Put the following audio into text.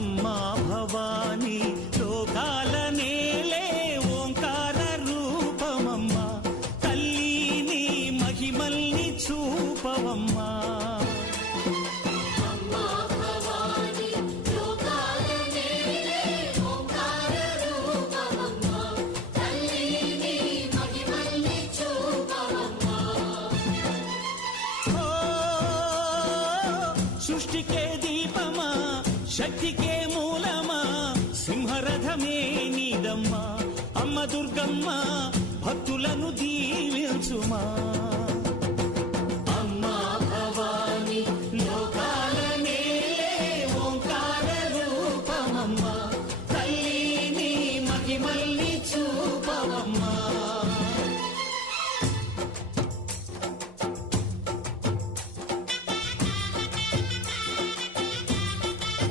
అమ్మా భవానీ లోకాల నేలే ఓంకార రూపమమ్మా తల్లి నీ మహిమల్ని చూపవమ్మా సృష్టికే దీపమా శక్తికే మూలమా సింహరథమే నీదమ్మా అమ్మ దుర్గమ్మ భక్తులను దీవించుమా